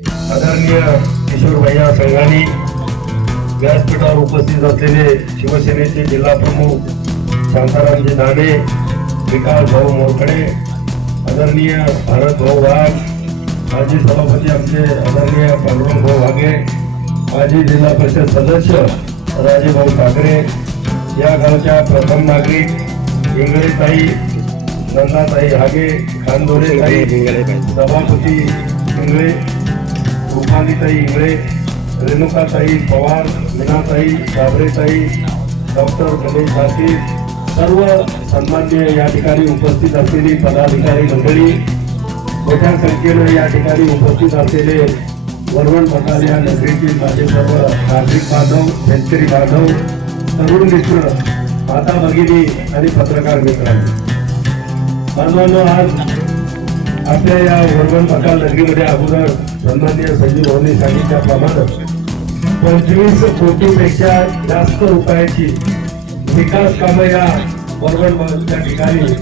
आदरणीय किशोर भैया संघानी व्यासपीठावर उपस्थित असलेले शिवसेनेचे जिल्हा प्रमुख शांतारामजी दाने विकास भाऊ मोरकडे आदरणीय भारत भाऊ वाघ माजी सभापती आमचे आदरणीय पांडुरंग भाऊ वाघे माजी जिल्हा परिषद सदस्य राजेभाऊ ठाकरे या गावच्या प्रथम नागरिक इंगळेताई नंदाताई हागे खानदोरे ताई सभापती इंगळे रुपालीताई इंगळे रेणुकाताई पवार मीनाताई साबरेताई डॉक्टर गणेश भारती सर्व सन्मान्य या ठिकाणी उपस्थित असलेली पदाधिकारी मंडळी मोठ्या संख्येनं या ठिकाणी उपस्थित असलेले वरवण बटाल या नगरीतील माझे सर्व नागरिक बांधव शेतकरी बांधव तरुण मित्र माता भगिनी आणि पत्रकार मित्रांनो. बांधवांनो आज आपल्या या वरवण बटाल नगरीमध्ये अगोदर सन्मान्य संजीव भाऊनी सांगितल्याप्रमाणे पंचवीस कोटीपेक्षा जास्त रुपयाची विकास कामं या परवडच्या ठिकाणी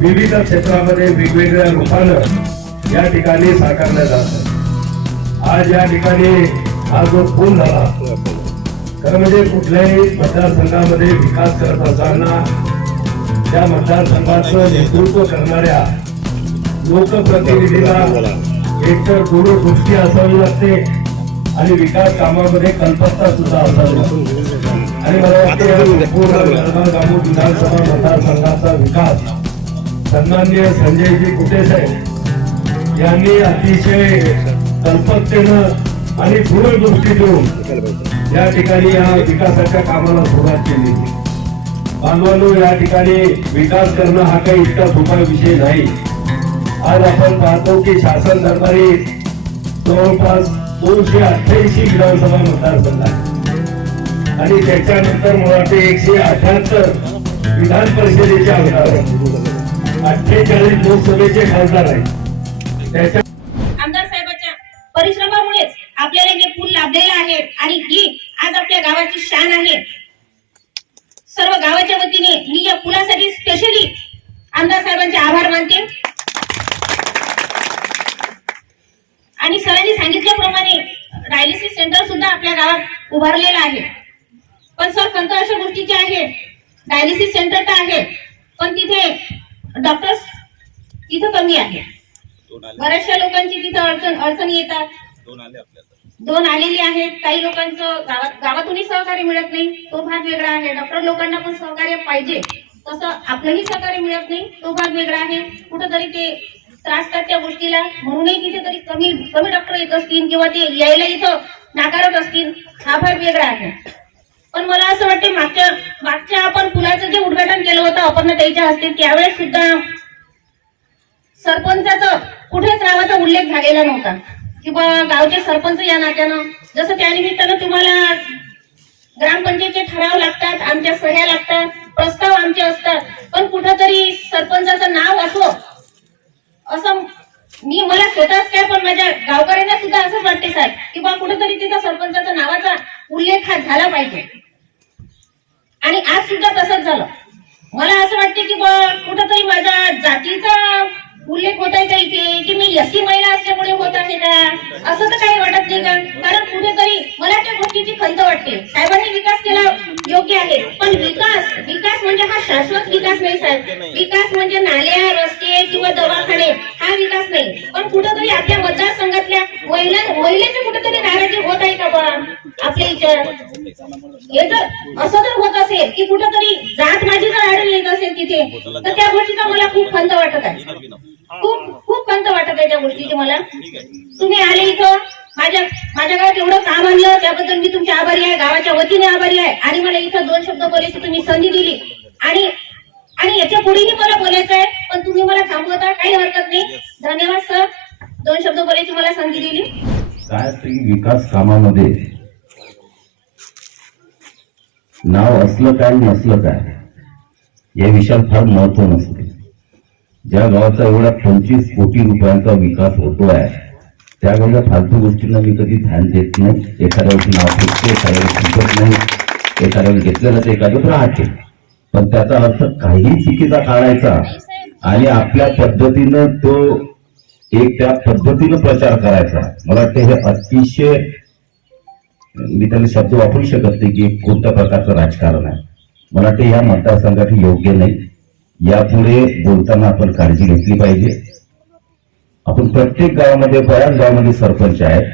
विविध क्षेत्रामध्ये वेगवेगळ्या रूपानं या ठिकाणी साकारल्या जातात आज या ठिकाणी हा जो पूल झाला खरं म्हणजे कुठल्याही मतदारसंघामध्ये विकास करत असताना त्या मतदारसंघाचं नेतृत्व करणाऱ्या लोकप्रतिनिधीला एकतर दूरदृष्टी असावी लागते आणि विकास कामामध्ये कल्पकता सुद्धा असावी लागते. आणि मला वाटतं या संपूर्ण विधानसभा मतदारसंघाचा विकास. सन्मान्य संजयजी कुटे साहेब? यांनी अतिशय कल्पकतेनं आणि दूरदृष्टी देऊन या ठिकाणी या विकासाच्या कामाला सुरुवात केली. बांधवांनो या ठिकाणी विकास करणं हा काही इतका सोपा विषय नाही. आज आपण पाहतो की शासन दरबारी जवळपास दोनशे अठ्ठ्याऐंशी विधानसभा मतदारसंघ आहे. आणि त्याच्यानंतर मला एकशे अठ्याहत्तर विधान परिषदेचे आमदार आहेत. अठ्ठेचाळीस लोकसभेचे खासदार आहेत. त्याच्या आमदार साहेबांच्या परिश्रमामुळेच आपल्याला हे पूल लाभलेलं आहे आणि ही आज आपल्या गावाची शान आहे. सर्व गावाच्या वतीने मी या पुलासाठी स्पेशली आमदार साहेबांचे आभार मानते आणि सरांनी सांगितल्याप्रमाणे डायलिसिस सेंटर सुद्धा आपल्या गावात उभारलेलं आहे. पण सर फक्त अशा गोष्टीचे आहे डायलिसिस सेंटर तर आहे पण तिथे डॉक्टर्स तिथं कमी आहे बऱ्याचशा लोकांची तिथं अडचण अडचणी येतात. दोन आलेली आहेत. काही लोकांचं गावात गावातूनही सहकार्य मिळत नाही. तो भाग वेगळा आहे. डॉक्टर लोकांना पण सहकार्य पाहिजे. तसं आपलंही सहकार्य मिळत नाही. तो भाग वेगळा आहे. कुठंतरी ते त्रासतात त्या गोष्टीला. म्हणूनही तिथे तरी कमी कमी डॉक्टर येत असतील किंवा ते यायला इथं नाकारत असतील हा भाग वेगळा आहे. पण मला असं वाटते मागच्या मागच्या आपण पुलाचं जे उद्घाटन केलं होतं अपर्णताईच्या हस्ते त्यावेळेस सुद्धा सरपंचाचा कुठेच नावाचा उल्लेख झालेला नव्हता. किंवा गावचे सरपंच या नात्यानं जसं त्यानिमित्तानं तुम्हाला ग्रामपंचायतचे ठराव लागतात आमच्या सह्या लागतात प्रस्ताव आमचे असतात पण कुठंतरी सरपंचाचं नाव असो असं मी मला स्वतःच काय पण माझ्या गावकऱ्यांना सुद्धा असंच वाटते साहेब की बा कुठंतरी तिथं सरपंचाचा नावाचा उल्लेख हा झाला पाहिजे. आणि आज सुद्धा तसंच झालं. मला असं वाटते की बा कुठंतरी माझ्या जातीचा उल्लेख होत आहे का इथे की मी एससी महिला असल्यामुळे होत आहे का? असं तर काही वाटत नाही का? कारण कुठेतरी मला त्या गोष्टीची खंत वाटते. साहेबांनी विकास केला योग्य आहे पण विकास विकास म्हणजे हा शाश्वत विकास नाही साहेब. विकास म्हणजे नाल्या रस्ते किंवा नाही पण कुठंतरी आपल्या मतदारसंघातल्या महिला महिलेचे कुठेतरी नाराजी होत आहे का बा आपल्या इथं? असं जर होत असेल की कुठंतरी जात माझी जर आढळून येत असेल तिथे तर त्या गोष्टीचा मला खूप खंत वाटत आहे. खूप खूप खंत वाटत आहे त्या गोष्टीची मला. तुम्ही आले इथं माझ्या माझ्या गावात एवढं काम आणलं त्याबद्दल मी तुमच्या आभारी आहे गावाच्या वतीने आभारी आहे. आणि मला इथं दोन शब्द बोलायची तुम्ही संधी दिली. आणि आणि याच्या पुढेही मला बोलायचं आहे पण तुम्ही मला थांबवता काही हरकत नाही. धन्यवाद सर दोन शब्द बोलायची मला संधी दिली. काय तरी विकास कामामध्ये नाव असलं काय नसलं काय या विषयात फार महत्त्व नसते ज्या गावाचा एवढा पंचवीस कोटी रुपयांचा विकास होतो आहे त्या वेळेला फालतू गोष्टींना मी कधी ध्यान देत नाही. एखाद्या वेळी नाव फेकते एखाद्या वेळी फेकत नाही. एखाद्या वेळी घेतलेलं ते एखादं राहते. पण त्याचा अर्थ काही चुकीचा काढायचा आणि आपल्या पद्धतीनं तो एक त्या पद्धतीनं प्रचार करायचा. मला वाटतं हे अतिशय मी त्याला शब्द वापरू शकत नाही की कोणत्या प्रकारचं राजकारण आहे. मला वाटतं या मतदारसंघात योग्य नाही. यापुढे बोलताना आपण काळजी घेतली पाहिजे. आपण प्रत्येक गावामध्ये बऱ्याच गावामध्ये सरपंच आहेत.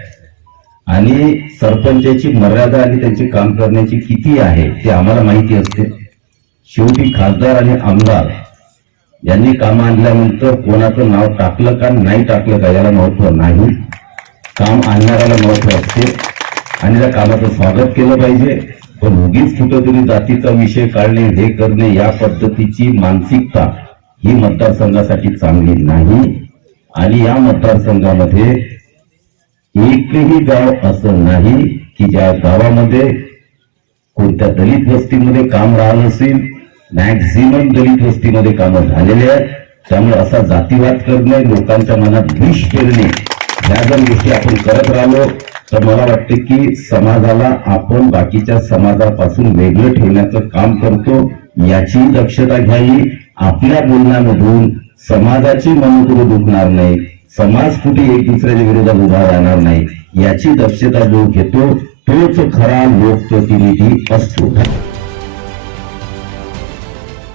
आणि सरपंचाची मर्यादा आणि त्यांची काम करण्याची किती आहे ते आम्हाला माहिती असते. शेवटी खासदार आणि आमदार यांनी काम आणल्यानंतर कोणाचं नाव टाकलं का नाही टाकलं का याला महत्त्व नाही. काम आणणाऱ्याला महत्त्व असते. आणि त्या कामाचं स्वागत केलं पाहिजे. पण उगीच कुठंतरी जातीचा विषय काढणे हे करणे या पद्धतीची मानसिकता ही मतदारसंघासाठी चांगली नाही. आणि या मतदारसंघामध्ये एकही गाव असं नाही की ज्या गावामध्ये कोणत्या दलित वस्तीमध्ये काम राहिलं असेल मॅक्झिमम दलित वस्तीमध्ये कामं झालेले आहेत त्यामुळे असा जातीवाद करणे लोकांच्या मनात विष पेरणे ह्या जर गोष्टी आपण करत राहिलो तर मला वाटते की समाजाला आपण बाकीच्या समाजापासून वेगळं ठेवण्याचं काम करतो याची दक्षता घ्यावी आपल्या बोलण्यामधून समाजाची मनोगुरु दुखणार नाही समाज कुठे एक दुसऱ्याच्या विरोधात उभा राहणार नाही याची दक्षता जो घेतो तोच खरा लोकप्रतिनिधी असतो.